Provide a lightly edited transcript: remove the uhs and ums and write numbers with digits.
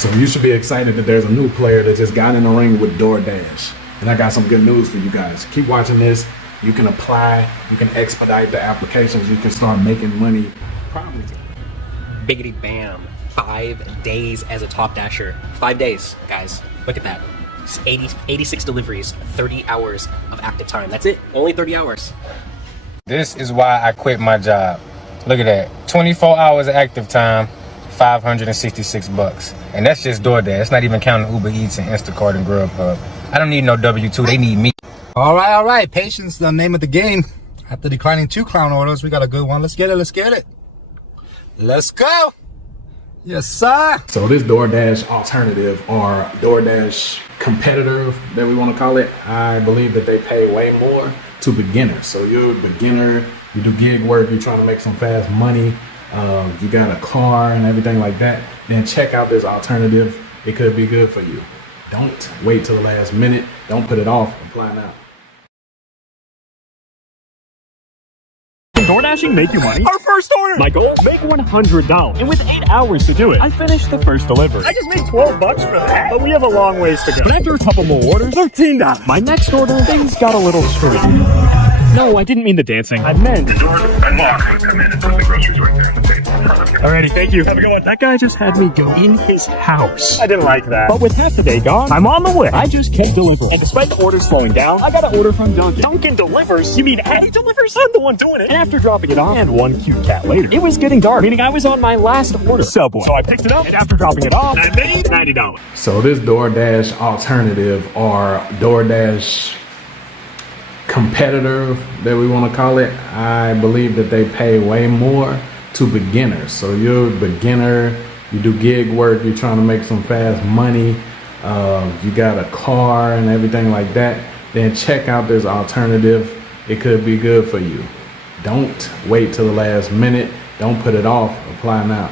So you should be excited that there's a new player that just got in the ring with DoorDash. And I got some good news for you guys. Keep watching this. You can apply, you can expedite the applications, you can start making money. Probably. Biggity bam. 5 days as a top dasher. 5 days, guys. Look at that. 86 deliveries, 30 hours of active time. That's it. Only 30 hours. This is why I quit my job. Look at that. 24 hours of active time, $566. And that's just DoorDash. It's not even counting Uber Eats and Instacart and Grubhub. I don't need no W-2. They need me. All right. Patience, the name of the game. After declining 2 clown orders, we got a good one. Let's get it. Let's go. Yes, sir. So this DoorDash alternative, or DoorDash competitor that we want to call it, I believe that they pay way more to beginners. So you're a beginner, you do gig work, you're trying to make some fast money, you got a car and everything like that, then check out this alternative. It could be good for you. Don't wait till the last minute. Don't put it off. Apply now. DoorDashing make you money? Our first order! My goal? Make $100. And with 8 hours to do it, I finished the first delivery. I just made $12 for that. But we have a long ways to go. But after a couple more orders, $13. My next order, things got a little screwy. No, I didn't mean the dancing. I meant... The doors unlocked. Come in and put the groceries right there on the table in front of you. Alrighty, thank you. Have a good one. That guy just had me go in his house. I didn't like that. But with half the day gone, I'm on the way. I just kept delivering. And despite the orders slowing down, I got an order from Dunkin'. Dunkin' delivers? You mean Eddie delivers? I'm the one doing it. And after dropping it off, and one cute cat later, it was getting dark, meaning I was on my last order. Subway. So I picked it up, and after dropping it off, I made $90. So this DoorDash alternative, or DoorDash competitor that we want to call it, I believe that they pay way more to beginners. So you're a beginner, you do gig work, you're trying to make some fast money, you got a car and everything like that, then check out this alternative. It could be good for you. Don't wait till the last minute. Don't put it off. Apply now.